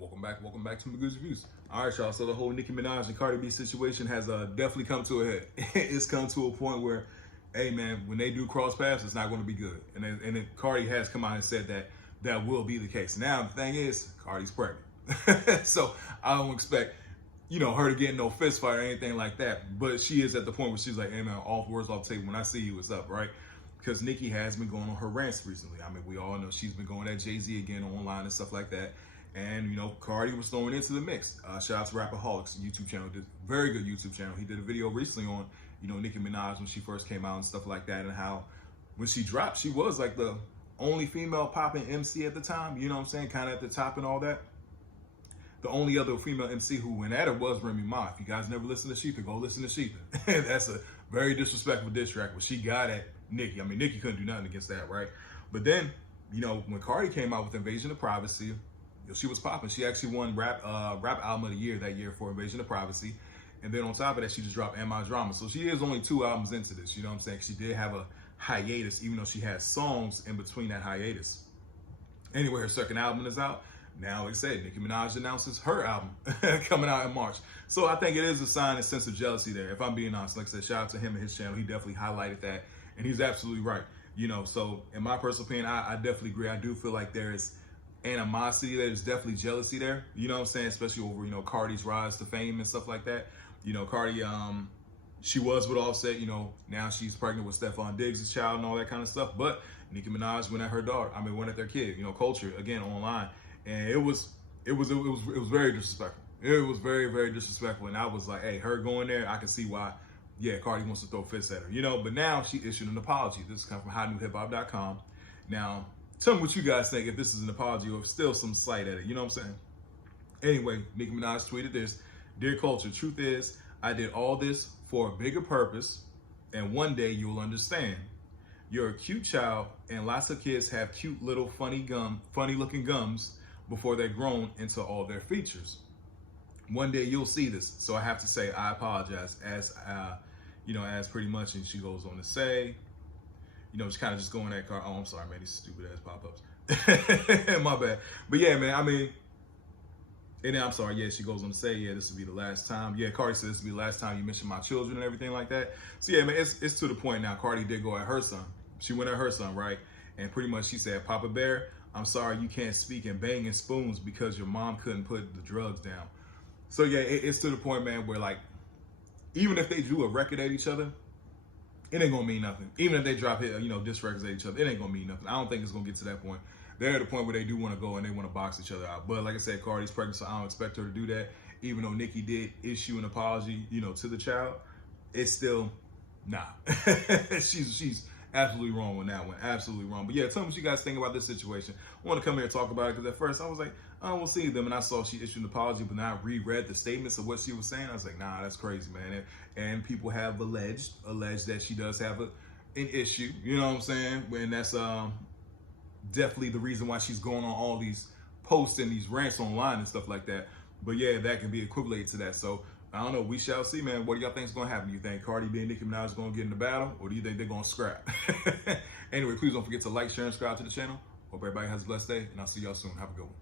Welcome back to my good reviews. All right, y'all. So the whole Nicki Minaj and Cardi B situation has definitely come to a head. It's come to a point where, hey man, when they do cross paths, it's not going to be good. And then Cardi has come out and said that that will be the case. Now the thing is, Cardi's pregnant, so I don't expect her to get in no fist fight or anything like that. But she is at the point where she's like, hey man, all words off the table. When I see you, it's up, right? Because Nicki has been going on her rants recently. I mean, we all know she's been going at Jay-Z again online and stuff like that. And, Cardi was thrown into the mix. Shout out to Rapaholics YouTube channel. Did very good YouTube channel. He did a video recently on, Nicki Minaj when she first came out and stuff like that. And how when she dropped, she was like the only female popping MC at the time. You know what I'm saying? Kind of at the top and all that. The only other female MC who went at her was Remy Ma. If you guys never listened to Sheetha, go listen to Sheetha. That's a very disrespectful diss track, but she got at Nicki. I mean, Nicki couldn't do nothing against that, right? But then, when Cardi came out with Invasion of Privacy, she was popping. She actually won rap album of the year that year for Invasion of Privacy. And then on top of that, she just dropped Am I Drama. So she is only 2 albums into this, you know what I'm saying? She did have a hiatus, even though she had songs in between that hiatus. Anyway, her second album is out. Now, like I said, Nicki Minaj announces her album coming out in March. So I think it is a sign of sense of jealousy there. If I'm being honest, like I said, shout out to him and his channel. He definitely highlighted that. And he's absolutely right. So in my personal opinion, I definitely agree. I do feel like there is animosity, there's definitely jealousy there, you know what I'm saying, especially over Cardi's rise to fame and stuff like that. Cardi, she was with Offset, now she's pregnant with Stephon Diggs' child and all that kind of stuff. But Nicki Minaj went at her daughter, went at their kid, Culture, again, online. And it was very disrespectful. It was very, very disrespectful. And I was like, hey, her going there, I can see why, yeah, Cardi wants to throw fists at her, but now she issued an apology. This comes from HotNewHipHop.com. Now, tell me what you guys think, if this is an apology or if still some slight at it, you know what I'm saying? Anyway, Nicki Minaj tweeted this: "Dear Culture, truth is, I did all this for a bigger purpose, and one day you'll understand. You're a cute child, and lots of kids have cute little funny looking gums before they're grown into all their features. One day you'll see this, so I have to say I apologize." As pretty much, and she goes on to say, it's kind of just going at Cardi. Oh, I'm sorry, man, these stupid ass pop-ups. My bad. But yeah, man, and then I'm sorry, yeah, she goes on to say, yeah, this will be the last time. Yeah, Cardi said this will be the last time you mention my children and everything like that. So yeah, man, it's to the point now. Cardi did go at her son. She went at her son, right? And pretty much she said, "Papa Bear, I'm sorry you can't speak in banging spoons because your mom couldn't put the drugs down." So yeah, it's to the point, man, where like, even if they do a record at each other, it ain't gonna mean nothing. Even if they drop diss records at each other, it ain't gonna mean nothing. I don't think it's gonna get to that point. They're at the point where they do want to go and they want to box each other out. But like I said, Cardi's pregnant, so I don't expect her to do that. Even though Nicki did issue an apology, to the child, it's still nah. She's absolutely wrong on that one. Absolutely wrong. But yeah, tell me what you guys think about this situation. I want to come here and talk about it because at first I was like, I won't see them, and I saw she issued an apology, but now I reread the statements of what she was saying. I was like, nah, that's crazy, man. And people have alleged that she does have an issue. You know what I'm saying? And that's definitely the reason why she's going on all these posts and these rants online and stuff like that. But yeah, that can be equivalent to that. So I don't know. We shall see, man. What do y'all think is going to happen? Do you think Cardi B and Nicki Minaj is going to get in the battle, or do you think they're going to scrap? Anyway, please don't forget to like, share, and subscribe to the channel. Hope everybody has a blessed day, and I'll see y'all soon. Have a good one.